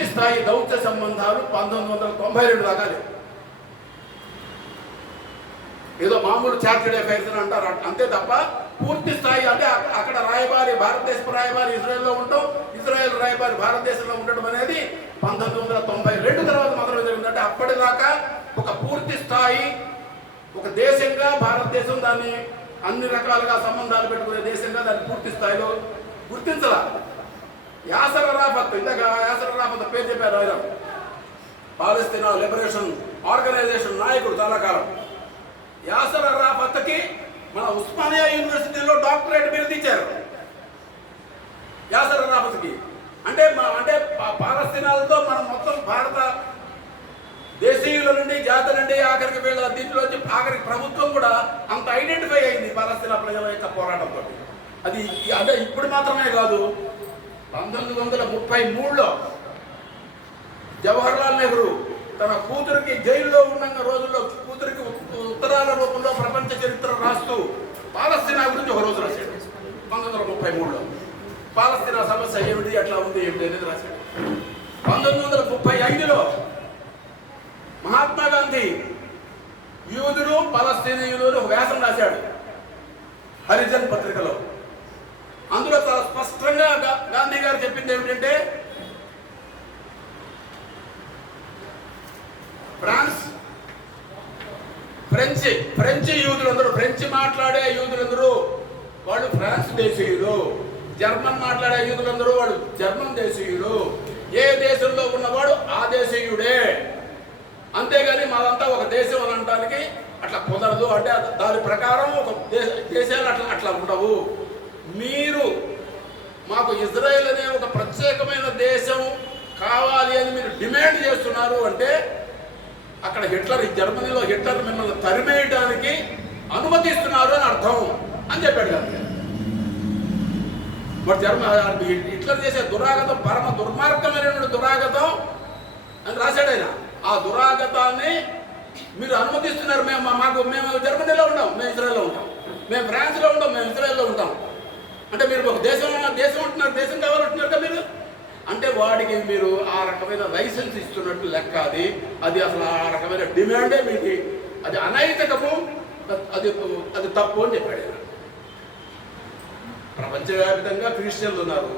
పూర్తి స్థాయి దౌత్య సంబంధాలు 1992 దాకా లేవు. ఏదో మామూలు చార్టెడ్ అఫైర్స్ అని అంటారు, అంతే తప్ప పూర్తి స్థాయి అంటే అక్కడ రాయబారి భారతదేశపు రాయబారి ఇజ్రాయెల్లో ఉండటం, ఇజ్రాయెల్ రాయబారి భారతదేశంలో ఉండటం అనేది 1992 తర్వాత మొదలు జరిగిందంటే అప్పటిదాకా ఒక పూర్తి స్థాయి ఒక దేశంగా భారతదేశం దాన్ని అన్ని రకాలుగా సంబంధాలు పెట్టుకునే దేశంగా దాన్ని పూర్తి స్థాయిలో గుర్తించాల. యాసర్ అరాఫత్, ఇందాక యాసర్ అరాఫత్ పేరు చెప్పారు, ఆయన పాలస్తీనా లిబరేషన్ ఆర్గనైజేషన్ నాయకుడు చాలా కాలం. యాసర్ అరాఫత్కి మన ఉస్మానియా యూనివర్సిటీలో డాక్టరేట్ బిరుదు ఇచ్చారు. యాసర్ అరాఫత్కి అంటే పాలస్తీనాలతో మనం మొత్తం భారత దేశీయుల నుండి జాతి నుండి ఆఖరికి వీళ్ళ దీంట్లో ఆఖరికి ప్రభుత్వం కూడా అంత ఐడెంటిఫై అయింది పాలస్తీనా ప్రజల యొక్క పోరాటంతో. అది అంటే ఇప్పుడు మాత్రమే కాదు, 1933లో జవహర్లాల్ నెహ్రూ తన కూతురికి జైల్లో ఉన్న రోజుల్లో కూతురికి ఉత్తరాల రూపంలో ప్రపంచ చరిత్ర రాస్తూ పాలస్తీనా గురించి ఒక రోజు రాశాడు. 1933లో పాలస్తీనా సమస్య ఏమిటి, అట్లా ఉంది ఏమిటి అనేది రాశాడు. 1935లో మహాత్మా గాంధీ యూదులు పలస్తీనియులు ఒక వ్యాసం రాశాడు హరిజన్ పత్రికలో. అందులో చాలా స్పష్టంగా గాంధీ గారు చెప్పింది ఏమిటంటే ఫ్రెంచ్ యూదులందరూ, ఫ్రెంచ్ మాట్లాడే యూదులందరూ వాళ్ళు ఫ్రాన్స్ దేశీయులు, జర్మన్ మాట్లాడే యూదులందరూ వాళ్ళు జర్మన్ దేశీయులు, ఏ దేశంలో ఉన్నవాడు ఆ దేశీయుడే, అంతేగాని మాదంతా ఒక దేశం అని అనడానికి అట్లా కుదరదు. అంటే దాని ప్రకారం ఒక దేశాలు అట్లా ఉండవు. మీరు మాకు ఇజ్రాయెల్ అనే ఒక ప్రత్యేకమైన దేశం కావాలి అని మీరు డిమాండ్ చేస్తున్నారు అంటే అక్కడ హిట్లర్, జర్మనీలో హిట్లర్ మిమ్మల్ని తరిమేయడానికి అనుమతిస్తున్నారు అని అర్థం అని చెప్పాడు కదా. మరి హిట్లర్ చేసే దురాగతం పరమ దుర్మార్గమైనటువంటి దురాగతం అని రాశాడు ఆయన. ఆ దురాగతాన్ని మీరు అనుమతిస్తున్నారు. మేము జర్మనీలో ఉంటాం, మేము ఇజ్రాయెల్లో ఉంటాం, మేము ఫ్రాన్స్లో ఉంటాం, మేము ఇజ్రాయెల్లో ఉంటాం అంటే మీరు ఒక దేశం ఉంటున్నారు, దేశం కావాలంటున్నారు కదా మీరు. అంటే వాడికి మీరు ఆ రకమైన లైసెన్స్ ఇస్తున్నట్టు లెక్క. అది అసలు ఆ రకమైన డిమాండే మీకు, అది అనైతికము, అది తప్పు అని చెప్పాడు. ప్రపంచవ్యాప్తంగా క్రిస్టియన్లు ఉన్నారు,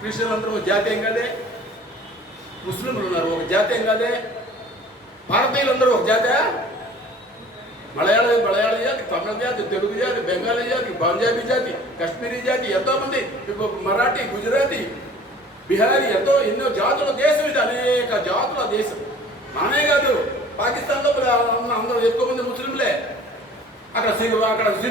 క్రిస్టియన్లు అందరూ ఒక జాతీయం కాదే, ముస్లింలు ఉన్నారు ఒక జాతీయం కాదే, భారతీయులందరూ ఒక జాతి, మలయాళ జాతి, తమిళ జాతి, తెలుగు జాతి, బెంగాలీ జాతి, పంజాబీ జాతి, కాశ్మీరీ జాతి, ఎంతోమంది మరాఠీ, గుజరాతీ, బిహారీ, ఎన్నో జాతుల దేశం ఇది, అనేక జాతుల దేశం. మనమే కాదు, పాకిస్తాన్లో అందరూ ఎక్కువ మంది ముస్లింలే. అక్కడ